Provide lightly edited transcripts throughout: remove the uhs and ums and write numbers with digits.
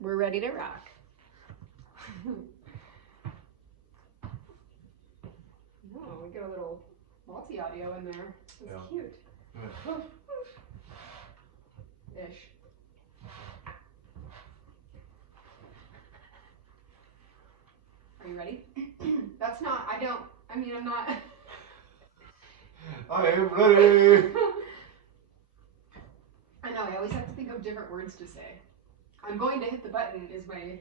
We're ready to rock. Oh, we get a little multi-audio in there. It's cute. Yeah. Ish. Are you ready? That's not, I'm not. I am ready. I know, I always have to think of different words to say. I'm going to hit the button is my...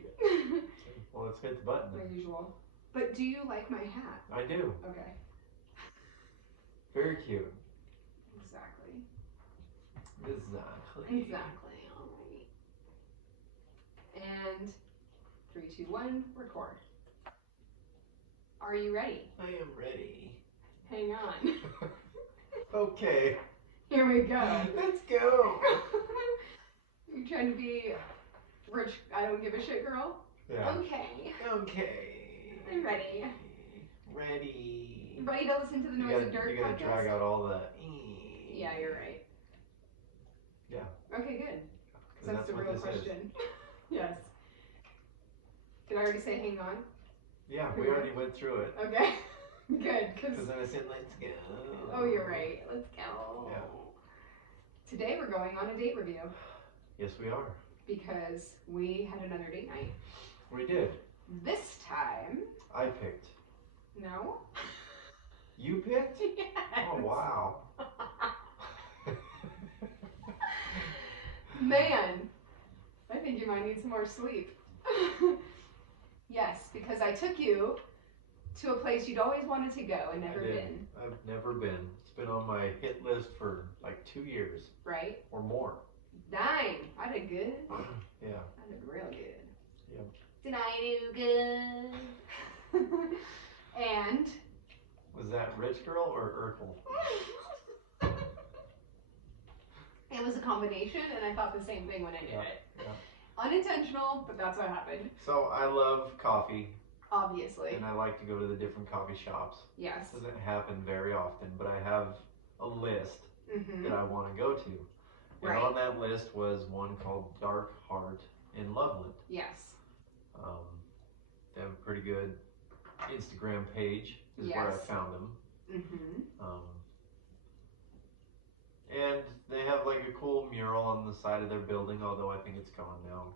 Well, let's hit the button. My usual. But do you like my hat? I do. Okay. Very cute. Exactly. Exactly. All right. And 3, 2, 1, record. Are you ready? I am ready. Hang on. Okay. Here we go. Let's go. You trying to be rich, I don't give a shit girl? Yeah. Okay. Okay. I'm ready. Ready. Ready to listen to the Noise of Dirt You gotta podcast? drag out all the... Yeah, you're right. Yeah. Okay, good. Because That's the real question. Yes. Did I already say hang on? Yeah, we already went through it. Okay. Good. Because then I said, let's go. Oh, you're right. Let's go. Yeah. Today we're going on a date review. Yes, we are. Because we had another date night. We did. This time... I picked. No. You picked? Yes. Oh, wow. Man, I think you might need some more sleep. Yes, because I took you to a place you'd always wanted to go and never been. I've never been. It's been on my hit list for like 2 years. Right? Or more. Dang, I did good. Yeah. I did real good. Yep. Did I do good? And... Was that Rich Girl or Urkel? It was a combination, and I thought the same thing when I did it. Yeah. Unintentional, but that's what happened. So I love coffee. Obviously. And I like to go to the different coffee shops. Yes. Doesn't happen very often, but I have a list that I want to go to. And on that list was one called Dark Heart in Loveland. Yes. They have a pretty good Instagram page is where I found them. And they have like a cool mural on the side of their building, although I think it's gone now.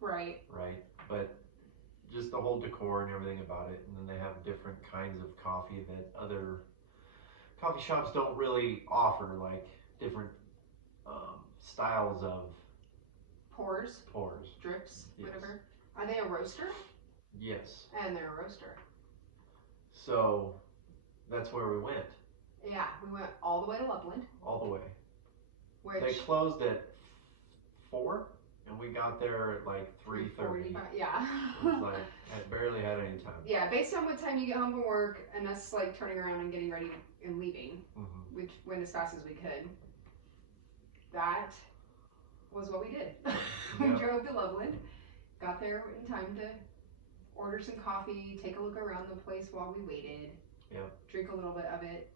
Right. Right. But just the whole decor and everything about it. And then they have different kinds of coffee that other coffee shops don't really offer, like different styles of Pours. Drips. Yes. Whatever. Are they a roaster? Yes. And they're a roaster. So that's where we went. Yeah, we went all the way to Loveland. All the way. Which they closed at 4, and we got there at like 3:30. Yeah. It was like, I barely had any time. Yeah, based on what time you get home from work and us like turning around and getting ready and leaving, which went as fast as we could. That was what we did. We drove to Loveland, got there in time to order some coffee, take a look around the place while we waited. Yeah. Drink a little bit of it.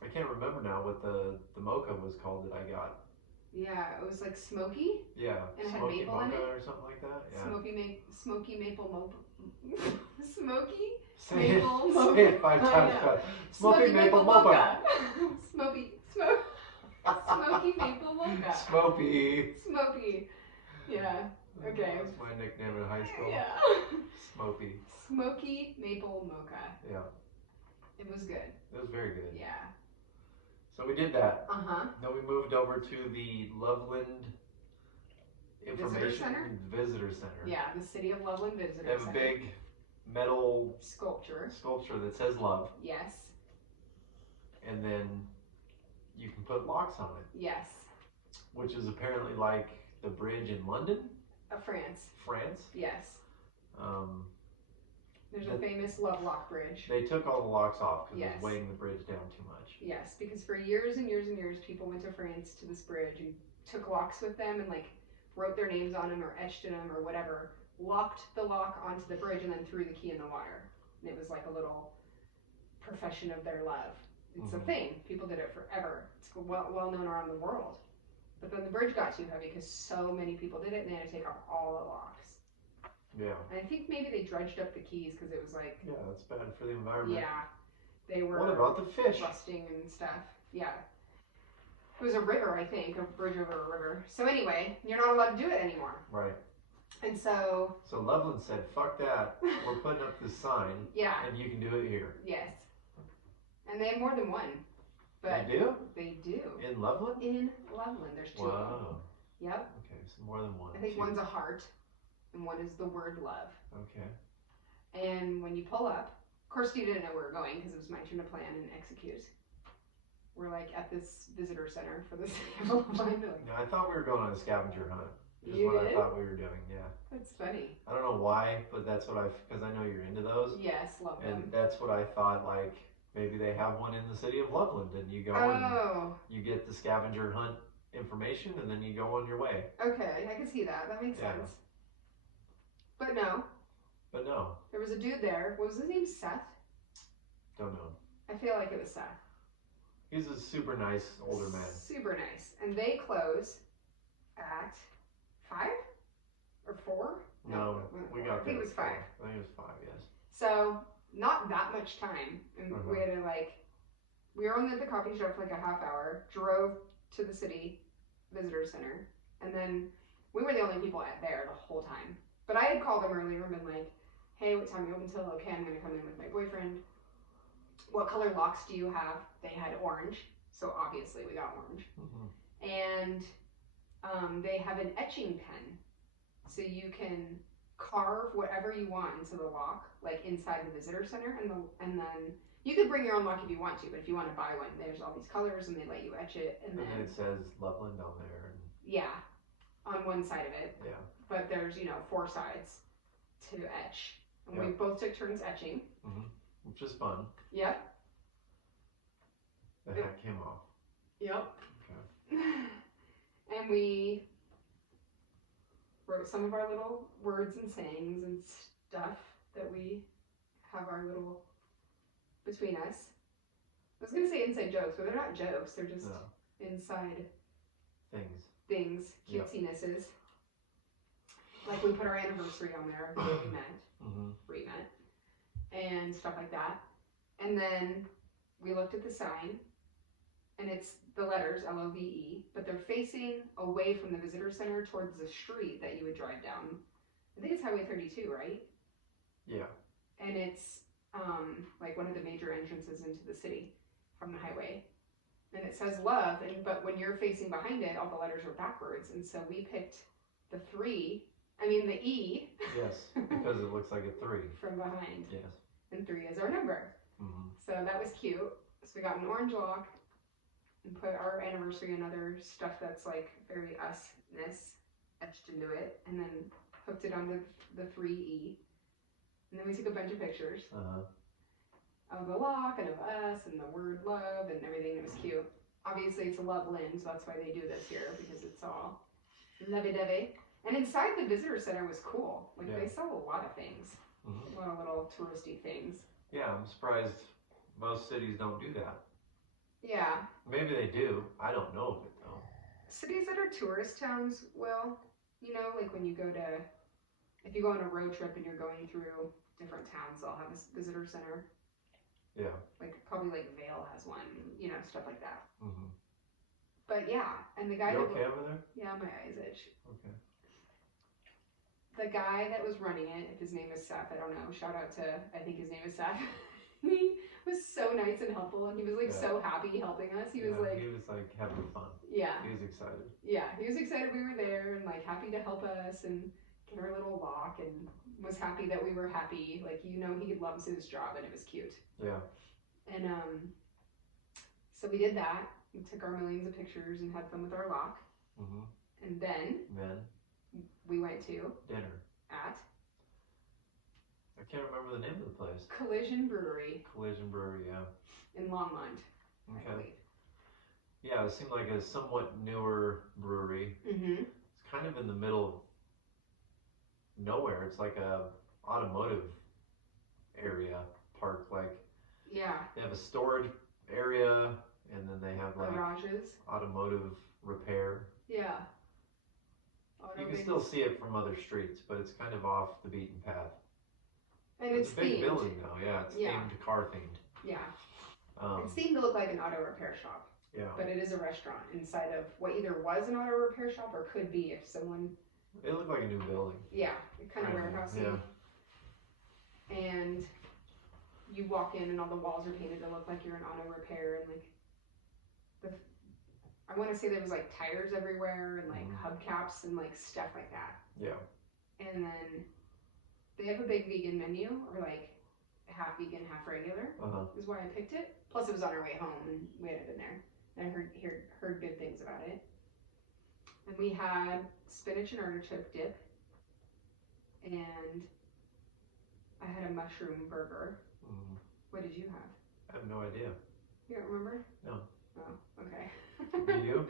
I can't remember now what the mocha was called that I got. Yeah, it was like smoky. Yeah, and it had smoky maple mocha in it. Or something like that. Yeah. Smoky maple mocha. Smoky Say maple it, mocha. say it 5 times fast. Smoky maple mocha. Smoky maple mocha. Smoky. Yeah. Okay. That's my nickname in high school. Yeah. Smoky maple mocha. Yeah. It was good. It was very good. Yeah. So we did that. Then we moved over to the Loveland Visitor Center? Visitor Center. Yeah, the City of Loveland Visitor Center. They have a big metal sculpture that says love. Yes. And then you can put locks on it. Yes. Which is apparently like the bridge in London? France? Yes. There's a famous Love Lock Bridge. They took all the locks off because it was weighing the bridge down too much. Yes, because for years and years and years, people went to France to this bridge and took locks with them and like wrote their names on them or etched in them or whatever, locked the lock onto the bridge and then threw the key in the water. And it was like a little profession of their love. It's a thing. People did it forever. It's well known around the world. But then the bridge got too heavy because so many people did it, and they had to take off all the locks. Yeah. And I think maybe they dredged up the keys because it was like... Yeah, that's bad for the environment. Yeah. They were... What about the fish? Rusting and stuff. Yeah. It was a river, I think, a bridge over a river. So anyway, you're not allowed to do it anymore. Right. And so... So Loveland said, fuck that. We're putting up this sign. Yeah. And you can do it here. Yes. And they have more than one. But they do? They do. In Loveland? In Loveland. There's 2 of them. Yep. Okay, so more than one. I think one's a heart, and one is the word love. Okay. And when you pull up, of course you didn't know where we were going because it was my turn to plan and execute. We're like at this visitor center for the city of Loveland. No, I thought we were going on a scavenger hunt. Is You what did? I thought we were doing, yeah. That's funny. I don't know why, but that's what because I know you're into those. Yes, love them. And that's what I thought, like, maybe they have one in the city of Loveland, and you go and you get the scavenger hunt information, and then you go on your way. Okay, I can see that. That makes sense. But no. But no. There was a dude there. What was his name? Seth? Don't know. I feel like it was Seth. He's a super nice older man. Super nice. And they close at 5 or 4? No, we got there. I think it was 5. I think it was 5, yes. So, not that much time. And we had to we were only at the coffee shop for like a half hour, drove to the city visitor center, and then we were the only people there the whole time. But I had called them earlier and been like, hey, what time are you open till? Okay, I'm going to come in with my boyfriend. What color locks do you have? They had orange, so obviously we got orange. And they have an etching pen, so you can carve whatever you want into the lock, like inside the visitor center, and then you could bring your own lock if you want to, but if you want to buy one, there's all these colors, and they let you etch it, and then it says Loveland on there. Yeah, on one side of it. Yeah. But there's 4 sides to etch, and we both took turns etching. Which is fun. Yep. The hat came off. Yep. Okay. And we wrote some of our little words and sayings and stuff that we have our little between us. I was going to say inside jokes, but they're not jokes. They're just inside things, cutesy-nesses. Like we put our anniversary on there, the day we met, and stuff like that. And then we looked at the sign, and it's the letters LOVE, but they're facing away from the visitor center towards the street that you would drive down. I think it's Highway 32, right? Yeah. And it's like one of the major entrances into the city from the highway. And it says love, but when you're facing behind it, all the letters are backwards. And so we picked the E. Yes, because it looks like a 3. From behind. Yes. And 3 is our number. So that was cute. So we got an orange lock and put our anniversary and other stuff that's like very us-ness etched into it, and then hooked it onto the 3E. And then we took a bunch of pictures of the lock and of us and the word love and everything. It was cute. Obviously it's a Loveland, so that's why they do this here, because it's all lovey-dovey. And inside the visitor center was cool. Like they sell a lot of things. A lot of little touristy things. Yeah, I'm surprised most cities don't do that. Yeah. Maybe they do. I don't know of it though. Cities that are tourist towns will, like when you go to, if you go on a road trip and you're going through different towns, they'll have a visitor center. Yeah. Like probably like Vail has one, stuff like that. But yeah, and the guy You okay over there? Yeah, my eyes itch. Okay. The guy that was running it, if his name is Seth, I don't know, shout out to, I think his name is Seth. He was so nice and helpful, and he was like so happy helping us. He was like having fun. Yeah. He was excited. Yeah, he was excited we were there and like happy to help us and get our little lock, and was happy that we were happy. Like, he loves his job, and it was cute. Yeah. And so we did that. We took our millions of pictures and had fun with our lock. And then we went to dinner at I can't remember the name of the place. Collision Brewery. Collision Brewery, yeah. In Longmont, I believe. Yeah, it seemed like a somewhat newer brewery. It's kind of in the middle of nowhere. It's like a automotive area, park, like. Yeah. They have a storage area, and then they have like garages, automotive repair Yeah. You can still see it from other streets, but it's kind of off the beaten path. And it's a big themed. building though, yeah. It's themed, car themed. Yeah. It's themed to look like an auto repair shop. Yeah. But it is a restaurant inside of what either was an auto repair shop or could be if someone. It looked like a new building. Yeah, kind of warehousey. Yeah. And you walk in and all the walls are painted to look like you're in auto repair and like I want to say there was like tires everywhere and like hubcaps and like stuff like that. Yeah. And then they have a big vegan menu, or like half vegan, half regular. Is why I picked it. Plus, it was on our way home, and we hadn't been there. And I heard good things about it. And we had spinach and artichoke dip, and I had a mushroom burger. What did you have? I have no idea. You don't remember? No. Oh, okay. You?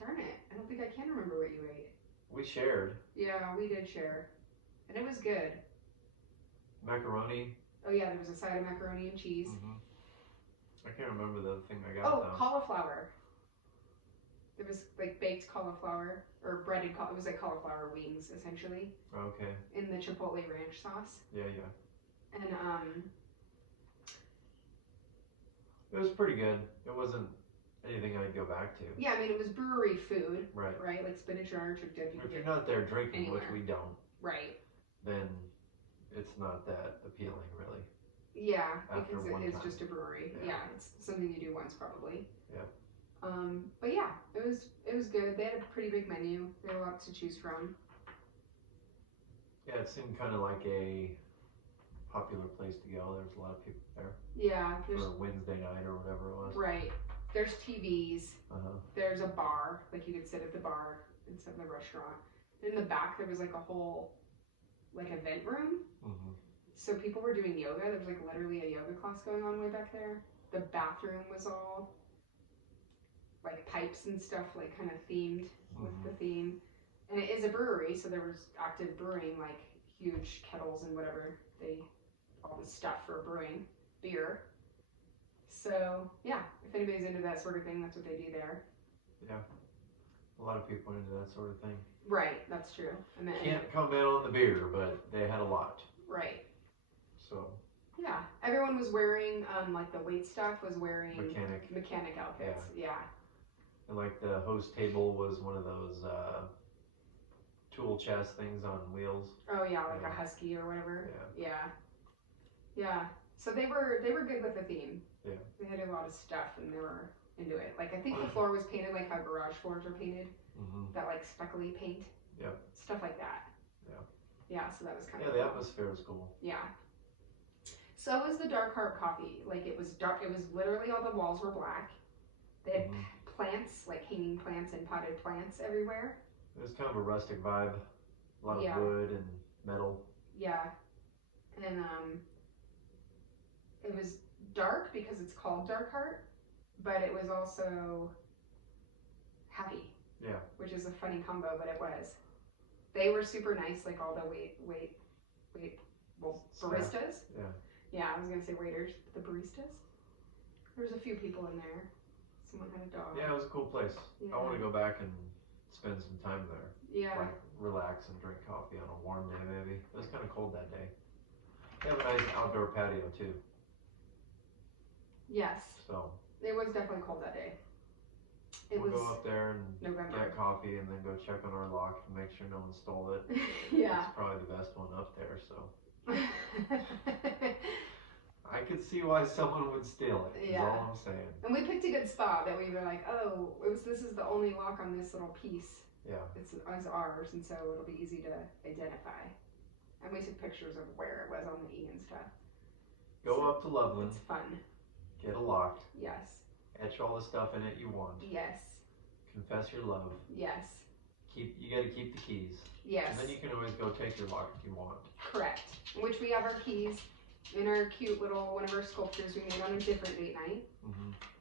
Darn it. I don't think I can remember what you ate. We shared. Yeah, we did share. And it was good. Macaroni. Oh yeah, there was a side of macaroni and cheese. I can't remember the thing I got though. Cauliflower. There was like baked cauliflower, or breaded it was like cauliflower wings, essentially. Okay. In the chipotle ranch sauce. Yeah. And it was pretty good. It wasn't anything I'd go back to. Yeah, I mean it was brewery food. Right. Right, like spinach and artichoke dip. If you're not there drinking, anywhere. which we don't. Right. Then it's not that appealing, really. Yeah, After because it is time. just a brewery. Yeah, it's something you do once probably. Yeah. But yeah, it was good. They had a pretty big menu. They had a lot to choose from. Yeah, it seemed kind of like a popular place to go. There's a lot of people there. Yeah, there's for Wednesday night or whatever it was. Right. There's TVs. There's a bar, like you could sit at the bar instead of the restaurant. In the back, there was like a whole, like event room. So people were doing yoga. There was like literally a yoga class going on way back there. The bathroom was all like pipes and stuff, like kind of themed with the theme. And it is a brewery, so there was active brewing, like huge kettles and whatever all the stuff for brewing beer. So yeah, if anybody's into that sort of thing, that's what they do there. Yeah, a lot of people are into that sort of thing. Right, that's true. And then, can't comment on the beer, but they had a lot. Right. So. Yeah, everyone was wearing like the wait staff was wearing mechanic outfits. Yeah. And like the host table was one of those tool chest things on wheels. Oh yeah, like a husky or whatever. Yeah. Yeah. So they were good with the theme. Yeah. They had a lot of stuff and they were into it. Like I think the floor was painted like how garage floors are painted. That like speckly paint. Yeah. Stuff like that. Yeah. Yeah, so that was kind of cool. The atmosphere was cool. Yeah. So was the Dark Heart coffee. Like it was dark. It was literally all the walls were black. They had plants, like hanging plants and potted plants everywhere. It was kind of a rustic vibe. A lot of wood and metal. Yeah. And it was dark because it's called Dark Heart, but it was also happy. Yeah. Which is a funny combo, but it was. They were super nice, like all the baristas. Yeah. Yeah, I was gonna say waiters, the baristas. There was a few people in there. Someone had a dog. Yeah, it was a cool place. Yeah. I want to go back and spend some time there. Yeah. Like relax and drink coffee on a warm day, maybe. It was kind of cold that day. They have a nice outdoor patio too. Yes. So. It was definitely cold that day. We'll go up there and November. Get coffee and then go check on our lock and make sure no one stole it. Yeah. It's probably the best one up there, so. I could see why someone would steal it, is all I'm saying. And we picked a good spot that we were like, oh, this is the only lock on this little piece. Yeah. It's ours, and so it'll be easy to identify. And we took pictures of where it was on the E and stuff. Go up to Loveland. It's fun. Get it locked. Yes. Etch all the stuff in it you want. Yes. Confess your love. Yes. You got to keep the keys. Yes. And then you can always go take your lock if you want. Correct. Which we have our keys in our cute little one of our sculptures we made on a different date night.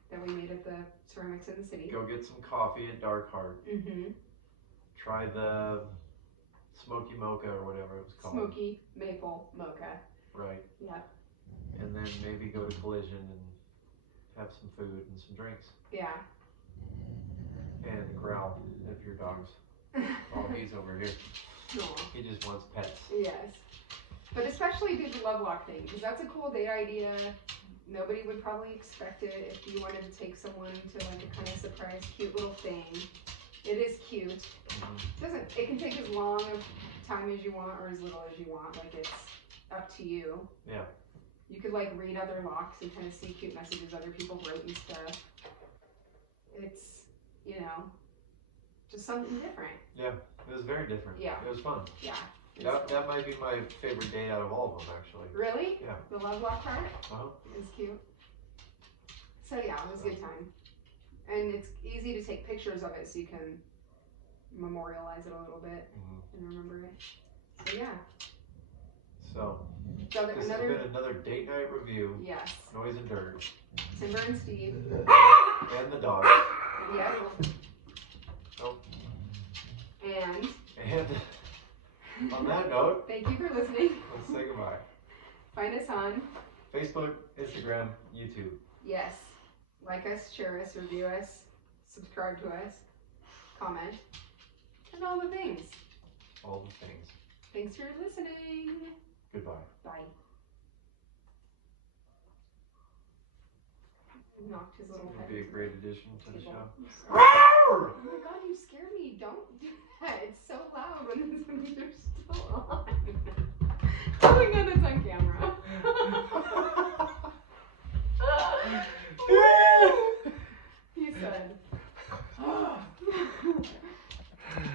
That we made at the Ceramics in the City. Go get some coffee at Dark Heart. Try the Smoky Mocha or whatever it was called. Smoky Maple Mocha. Right. Yeah. And then maybe go to Collision and have some food and some drinks. Yeah. And Growl, if your dog's. Oh, he's over here. Aw. He just wants pets. Yes. But especially do the love walk thing, because that's a cool date idea. Nobody would probably expect it if you wanted to take someone to like a kind of surprise, cute little thing. It is cute. It can take as long of time as you want or as little as you want. Like it's up to you. Yeah. You could like read other locks and kind of see cute messages other people wrote and stuff. It's, you know, just something different. Yeah, it was very different. Yeah. It was fun. Yeah. That might be my favorite date out of all of them, actually. Really? Yeah. The love walk part? Uh-huh. Is cute. So yeah, it was a good time. And it's easy to take pictures of it so you can memorialize it a little bit and remember it. So yeah. So this has been another date night review. Yes. Noise and Dirt. Tymbre and Steve. And the dog. Yeah. Oh. And on that note, thank you for listening. Let's say goodbye. Find us on Facebook, Instagram, YouTube. Yes. Like us, share us, review us, subscribe to us, comment, and all the things. All the things. Thanks for listening. Goodbye. Bye. Knocked his little head. It'd be a great addition to the show. Oh my god, you scared me. Don't do that. It's so loud when these are still on.